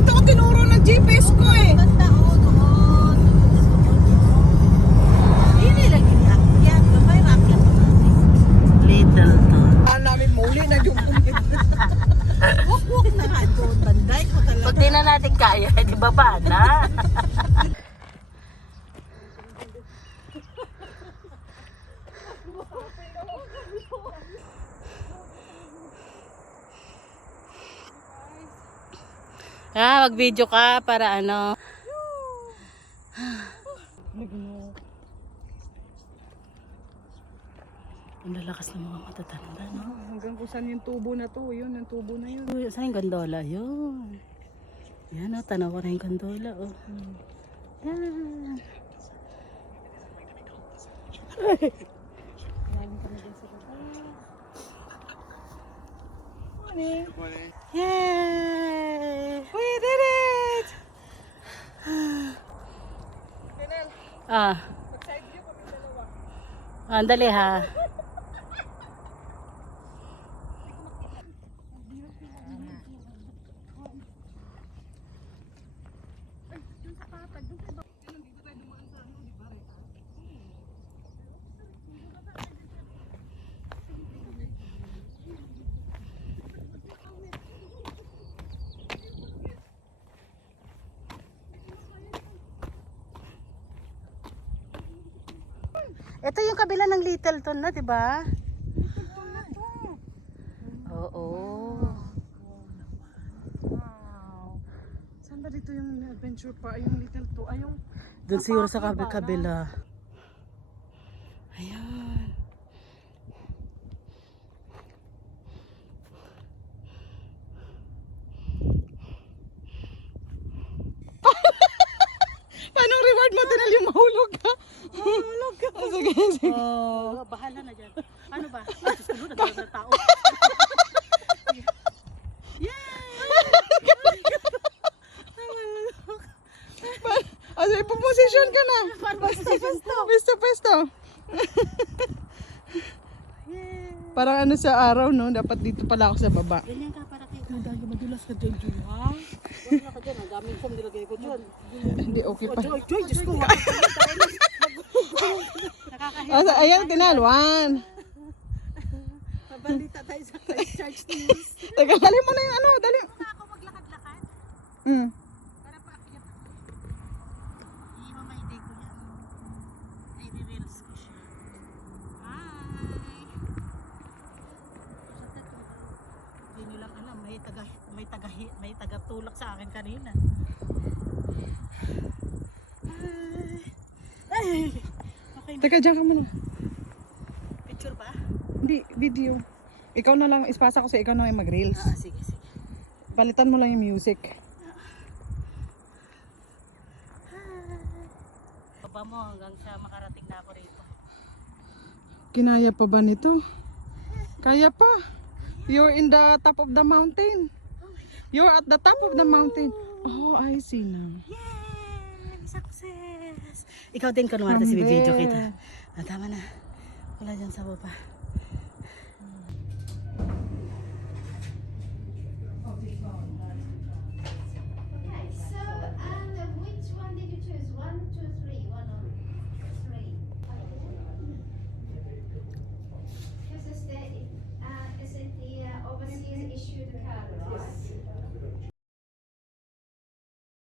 dito ko tinuro ng GPS ko eh. Banda o doon. Hindi lang inakyat. May rakyat natin. Little to. Namin muli na yung Wuk-wuk na nga doon. Banday ko talaga. Pag di na natin kaya, di ba ba na? Mag-video ka para ano. Ang lalakas ng mga matatanda, no? Hanggang kung saan yung tubo na to, yun, yung tubo na yun. Uy, saan yung gondola? Yun. Yan, oh, tanaw ko na yung gondola, oh. Yan. Morning. Yay! We did it! Mag-side view kami dalawa. Andali ha. Ito yung kabila ng Littleton na, di ba? Oo. Wow. Saan ba dito yung adventure pa? Yung little to? Ay, yung... Doon siguro sa kabila. Ayan. Paano reward mo? Tinal yung mahulog ka? Mahulog ka. Sige, sige. Oh, bahala na dyan. Ano ba? Ay, susunod na dalawa ng tao. Also, ipoposition ka na. Pesto. Parang ano sa araw, no? Dapat dito pala ako sa baba. Ganyan ka para kayo. Dahil madulas ka dyan, Joy, ha? Wala ka dyan. Ang daming kong nilagay ko dyan. Hindi okay pa. Joy, Diyos ko. Also, ayan, tinal. 1. Pabalita tayo sa Christchurch News. Teka, dali mo na yung ano. Dali. Ako maglakad-lakad. Para paakyat ako. Mamay-day ko yan. I-reels ko siya. Hi! Hindi nyo lang alam, may tagatulak sa akin kanina. Ay! Okay na. Teka, dyan ka muna. Picture ba? Hindi, video. Ikaw na lang, ispasa ko sa ikaw na yung mag-reels. Sige, sige. Palitan mo lang yung music. Baba mo hanggang sa makarating na ako rito. Kinaya pa ba nito? Kaya pa. You're in the top of the mountain. You're at the top of the mountain. Oh, I see now. Yay! Success! Ikaw din kunwari si video kita. Tama na. Wala dyan sa baba.